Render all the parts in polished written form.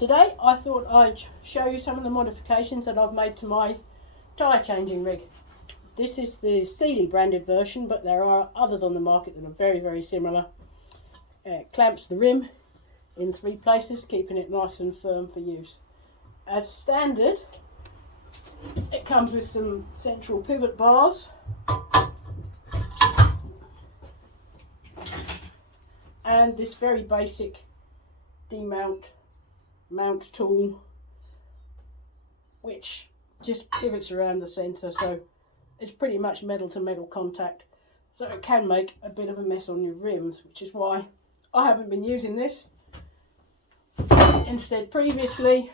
Today I thought I'd show you some of the modifications that I've made to my tyre changing rig. This is the Sealey branded version, but there are others on the market that are very similar. It clamps the rim in 3 places, keeping it nice and firm for use. As standard, it comes with some central pivot bars and this very basic mount tool, which just pivots around the centre, so it's pretty much metal to metal contact, so it can make a bit of a mess on your rims, which is why I haven't been using this. Instead, previously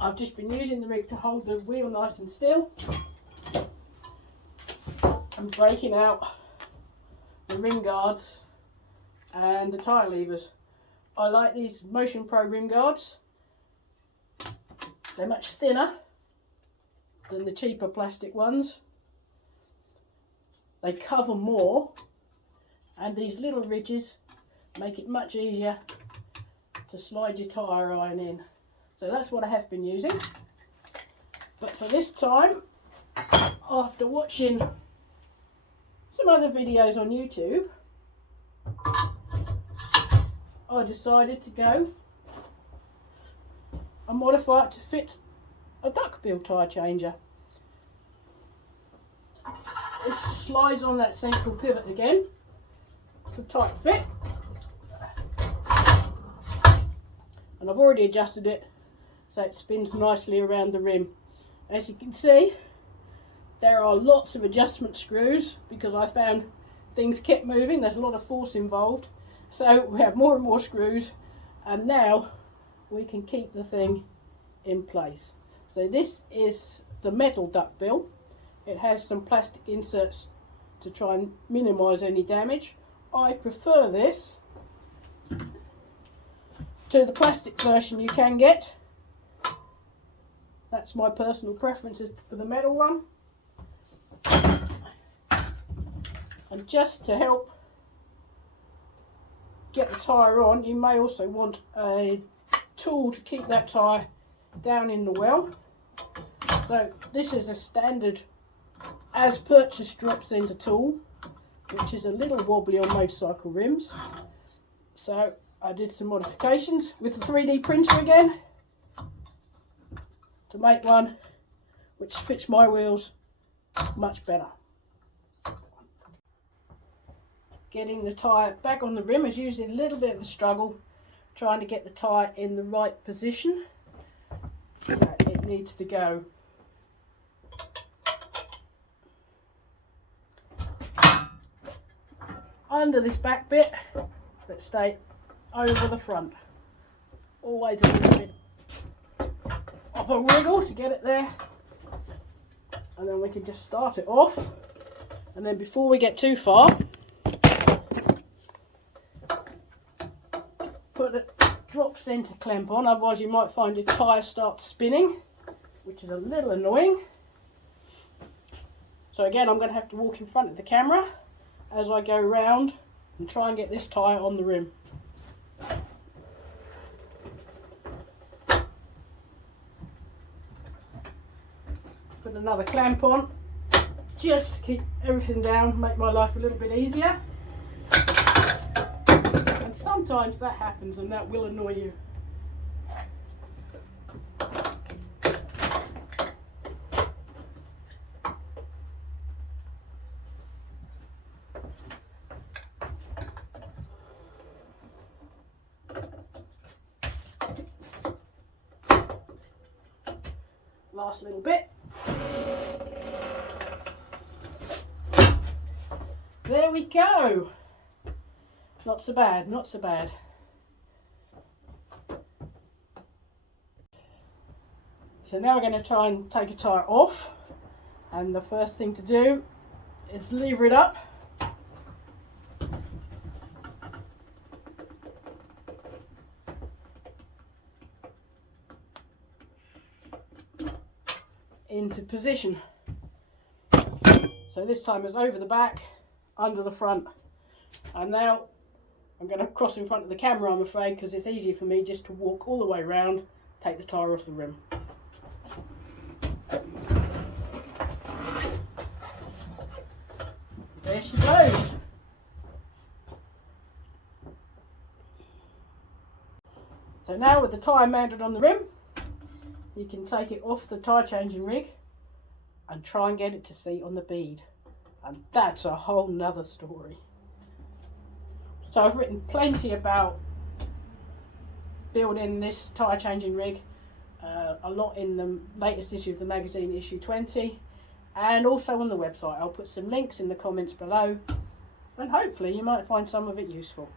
I've just been using the rig to hold the wheel nice and still and breaking out the rim guards and the tyre levers. I like these Motion Pro rim guards. They're much thinner than the cheaper plastic ones. They cover more, and these little ridges make it much easier to slide your tyre iron in. So that's what I have been using. But for this time, after watching some other videos on YouTube, I decided to go and modify it to fit a duckbill tyre changer. It slides on that central pivot again. It's a tight fit, and I've already adjusted it so it spins nicely around the rim. As you can see, there are lots of adjustment screws because I found things kept moving. There's a lot of force involved, so we have more and more screws, and now we can keep the thing in place. So this is the metal duckbill. It has some plastic inserts to try and minimise any damage. I prefer this to the plastic version you can get. That's my personal preference, is for the metal one. And just to help get the tyre on, you may also want a tool to keep that tyre down in the well. So this is a standard as purchased drop centre tool, which is a little wobbly on motorcycle rims. So I did some modifications with the 3D printer again to make one which fits my wheels much better. Getting the tyre back on the rim is usually a little bit of a struggle, trying to get the tyre in the right position. It needs to go under this back bit, but stay over the front. Always a little bit of a wriggle to get it there, and then we can just start it off. And then before we get too far, put a drop centre clamp on, otherwise you might find your tyre start spinning, which is a little annoying. So again, I'm going to have to walk in front of the camera as I go round and try and get this tyre on the rim. Put another clamp on just to keep everything down, make my life a little bit easier. And sometimes that happens, and that will annoy you. Last little bit. There we go. Not so bad, not so bad. So now we're going to try and take a tyre off, and the first thing to do is lever it up. Into position. So this time it's over the back, under the front, and now I'm going to cross in front of the camera, I'm afraid, because it's easier for me just to walk all the way around, take the tyre off the rim. There she goes. So now with the tyre mounted on the rim, you can take it off the tyre changing rig and try and get it to seat on the bead. And that's a whole nother story. So I've written plenty about building this tyre changing rig, a lot in the latest issue of the magazine, issue 20, and also on the website. I'll put some links in the comments below, and hopefully you might find some of it useful.